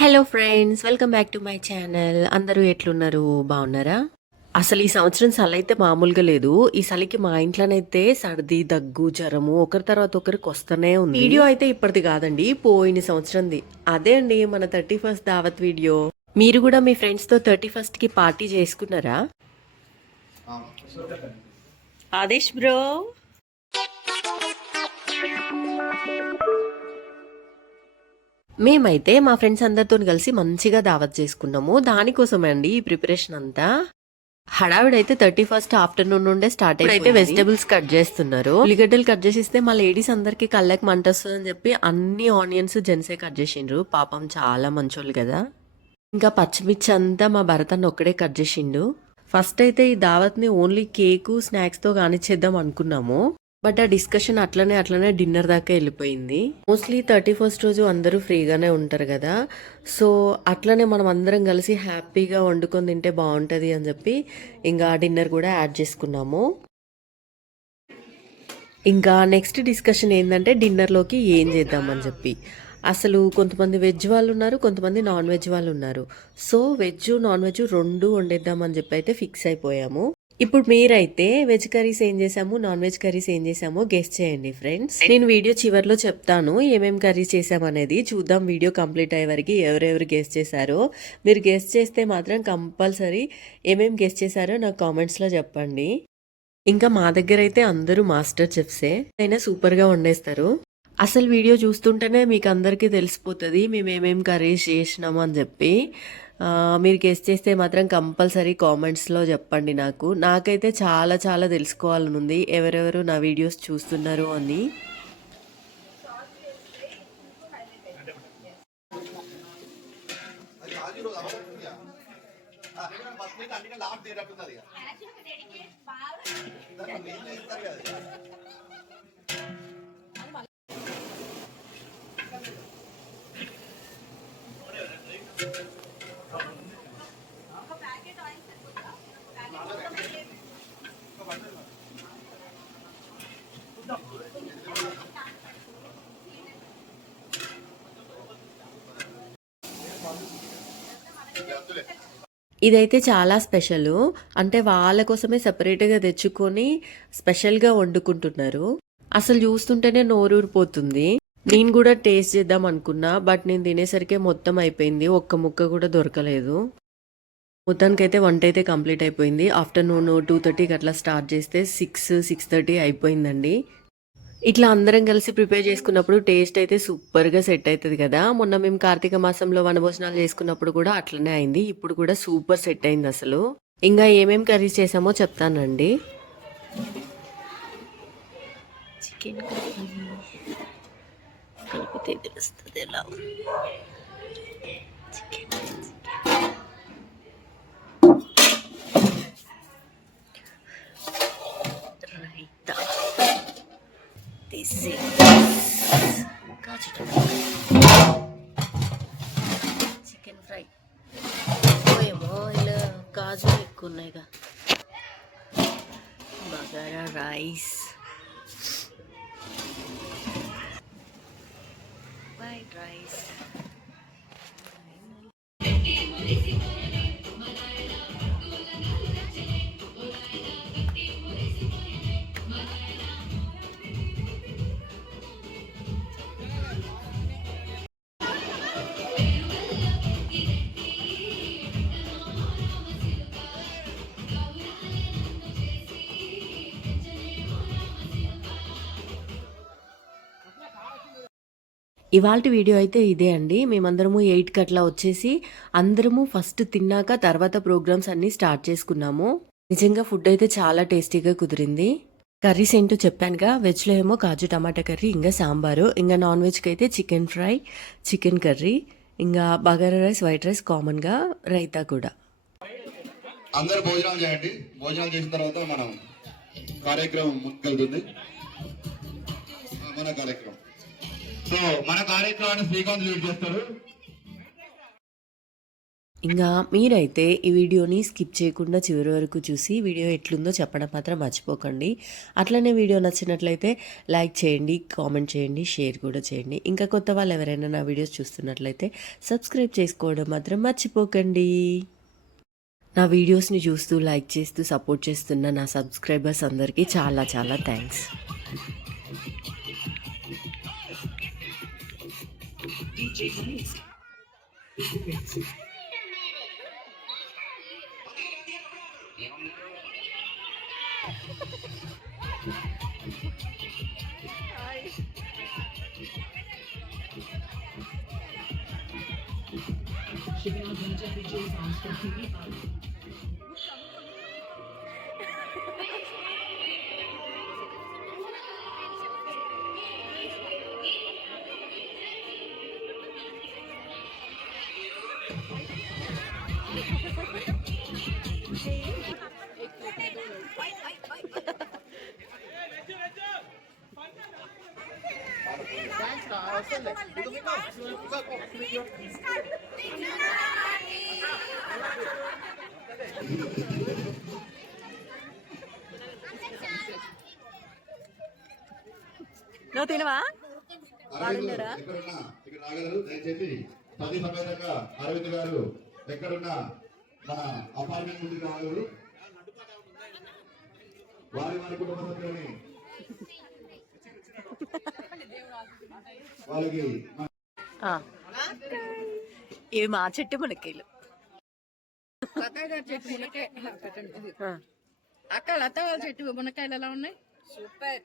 Hello friends welcome back to my channel అందరూ ఎట్లున్నారు? బాగున్నారా? అసలు ఈ సంవత్సరం చలి అయితే మామూలుగా లేదు. ఈ చలికి మా ఇంట్లోనైతే సర్ది దగ్గు జ్వరము ఒకరి తర్వాత ఒకరికి వస్తూనే ఉంది. వీడియో అయితే ఇప్పటిది కాదండి పోయిన సంవత్సరంది. అదే అండి మన థర్టీ ఫస్ట్ దావత్ వీడియో. మీరు కూడా మీ ఫ్రెండ్స్తో థర్టీ ఫస్ట్కి పార్టీ చేసుకున్నారా? ఆదేశ్ బ్రో. మేమైతే మా ఫ్రెండ్స్ అందరితో కలిసి మంచిగా దావత్ చేసుకున్నాము. దానికోసమే అండి ఈ ప్రిపరేషన్ అంతా. హడావిడైతే థర్టీ ఫస్ట్ ఆఫ్టర్నూన్ నుండే స్టార్ట్ అయితే వెజిటబుల్స్ కట్ చేస్తున్నారు. ఉల్లిగడ్డలు కట్ చేసిస్తే మా లేడీస్ అందరికి కళ్ళకి మంట వస్తుందని చెప్పి అన్ని ఆనియన్స్ జెన్సే కట్ చేసిండ్రు. పాపం చాలా మంచోళ్ళు కదా. ఇంకా పచ్చిమిర్చి అంతా మా భరత్ అన్న ఒక్కడే కట్ చేసిండు. ఫస్ట్ అయితే ఈ దావత్ని ఓన్లీ కేకు స్నాక్స్తో కానిచ్చేద్దాం అనుకున్నాము. బట్ ఆ డిస్కషన్ అట్లనే అట్లనే డిన్నర్ దాకా వెళ్ళిపోయింది. మోస్ట్లీ థర్టీ ఫస్ట్ రోజు అందరూ ఫ్రీగానే ఉంటారు కదా. సో అట్లనే మనం అందరం కలిసి హ్యాపీగా వండుకొని తింటే బాగుంటుంది అని చెప్పి ఇంకా డిన్నర్ కూడా యాడ్ చేసుకున్నాము. ఇంకా నెక్స్ట్ డిస్కషన్ ఏంటంటే డిన్నర్లోకి ఏం చేద్దామని చెప్పి. అసలు కొంతమంది వెజ్ వాళ్ళు ఉన్నారు కొంతమంది నాన్ వెజ్ వాళ్ళు ఉన్నారు. సో వెజ్ నాన్ వెజ్ రెండు వండేద్దామని చెప్పి అయితే ఫిక్స్ అయిపోయాము. ఇప్పుడు మీరైతే వెజ్ కర్రీస్ ఏం చేసాము నాన్ వెజ్ కర్రీస్ ఏం చేసామో గెస్ట్ చేయండి ఫ్రెండ్స్. నేను వీడియో చివర్లో చెప్తాను ఏమేమి కర్రీస్ చేసామనేది చూద్దాం వీడియో కంప్లీట్ అయ్యే వరకు ఎవరెవరు గెస్ట్ చేశారో. మీరు గెస్ట్ చేస్తే మాత్రం కంపల్సరీ ఏమేమి గెస్ట్ చేశారో నాకు కామెంట్స్లో చెప్పండి. ఇంకా మా దగ్గర అయితే అందరూ మాస్టర్ చెఫ్సే. అయినా సూపర్గా వండేస్తారు. అసలు వీడియో చూస్తుంటేనే మీకు అందరికీ తెలిసిపోతుంది మేము ఏమేమి కర్రీస్ చేసినాము అని చెప్పి. మీరు గెస్ట్ చేస్తే మాత్రం కంపల్సరీ కామెంట్స్లో చెప్పండి నాకు. నాకైతే చాలా చాలా తెలుసుకోవాలని ఉంది ఎవరెవరు నా వీడియోస్ చూస్తున్నారు అని. ఇదైతే చాలా స్పెషల్. అంటే వాళ్ళ కోసమే సెపరేట్గా తెచ్చుకొని స్పెషల్గా వండుకుంటున్నారు. అసలు చూస్తుంటేనే నోరూరిపోతుంది. నేను కూడా టేస్ట్ చేద్దాం అనుకున్నా బట్ నేను తినేసరికి మొత్తం అయిపోయింది. ఒక్క ముక్క కూడా దొరకలేదు. మొత్తానికైతే వంట అయితే కంప్లీట్ అయిపోయింది. ఆఫ్టర్నూన్ టూ థర్టీకి అట్లా స్టార్ట్ చేస్తే సిక్స్ సిక్స్ థర్టీ అయిపోయిందండి. ఇట్లా అందరం కలిసి ప్రిపేర్ చేసుకున్నప్పుడు టేస్ట్ అయితే సూపర్గా సెట్ అవుతుంది కదా. మొన్న మేము కార్తీక మాసంలో వనభోజనాలు చేసుకున్నప్పుడు కూడా అట్లనే అయింది. ఇప్పుడు కూడా సూపర్ సెట్ అయింది అసలు. ఇంకా ఏమేం కర్రీస్ చేసామో చెప్తానండి. చికెన్ కలిపితే తెలుస్తుంది ఎలా చికెన్ రైతా తీసి కాజు చికెన్ ఫ్రై ఏమో ఇలా కాజు ఎక్కువ ఉన్నాయిగా బగారా రైస్. వైట్ రైస్ ఇవాళ వీడియో అయితే ఇదే అండి. మేమందరము ఎయిట్కి అట్లా వచ్చేసి అందరము ఫస్ట్ తిన్నాక తర్వాత ప్రోగ్రామ్స్ అన్నీ స్టార్ట్ చేసుకున్నాము. నిజంగా ఫుడ్ అయితే చాలా టేస్టీగా కుదిరింది. కర్రీస్ ఏంటో చెప్పానుగా వెజ్లో ఏమో కాజు టమాటా కర్రీ ఇంకా సాంబారు ఇంకా నాన్ వెజ్కి అయితే చికెన్ ఫ్రై చికెన్ కర్రీ ఇంకా బగారా రైస్ వైట్ రైస్ కామన్గా రైతా కూడా. అందరు భోజనాలు చేయండి. భోజనాలు చేసిన తర్వాత మనం కార్యక్రమం ముందుకెళ్తుంది. మన కార్యక్రమం. సో మన కార్యక్రమాన్ని శ్రీకాంత్ లీడ్ చేస్తారు ఇంకా మీరైతే ఈ వీడియోని స్కిప్ చేయకుండా చివరి వరకు చూసి వీడియో ఎట్లుందో చెప్పడం మాత్రం మర్చిపోకండి. అట్లనే వీడియో నచ్చినట్లయితే లైక్ చేయండి కామెంట్ చేయండి షేర్ కూడా చేయండి. ఇంకా కొత్త వాళ్ళు ఎవరైనా నా వీడియోస్ చూస్తున్నట్లయితే సబ్స్క్రైబ్ చేసుకోవడం మాత్రం మర్చిపోకండి. నా వీడియోస్ని చూస్తూ లైక్ చేస్తూ సపోర్ట్ చేస్తున్న నా సబ్స్క్రైబర్స్ అందరికీ చాలా చాలా thanks. Shiva Raja Vijay Sanskar TV. నువ్వు తినవా? అరవింద్ ఇక్కడ రాగలరు దయచేసి పది సమేతంగా అరవింద్ గారు ఎక్కడున్నా? మన అపార్ట్మెంట్ ముందుకు రాగలరు. వారి వారి కుటుంబ సభ్యులని వాళ్ళకి. ఇవి మా చెట్టు మునక్కాయలు. చెట్టు మునక్కాయ. అక్క లత వాళ్ళ చెట్టు మునక్కాయలు ఎలా ఉన్నాయి? సూపర్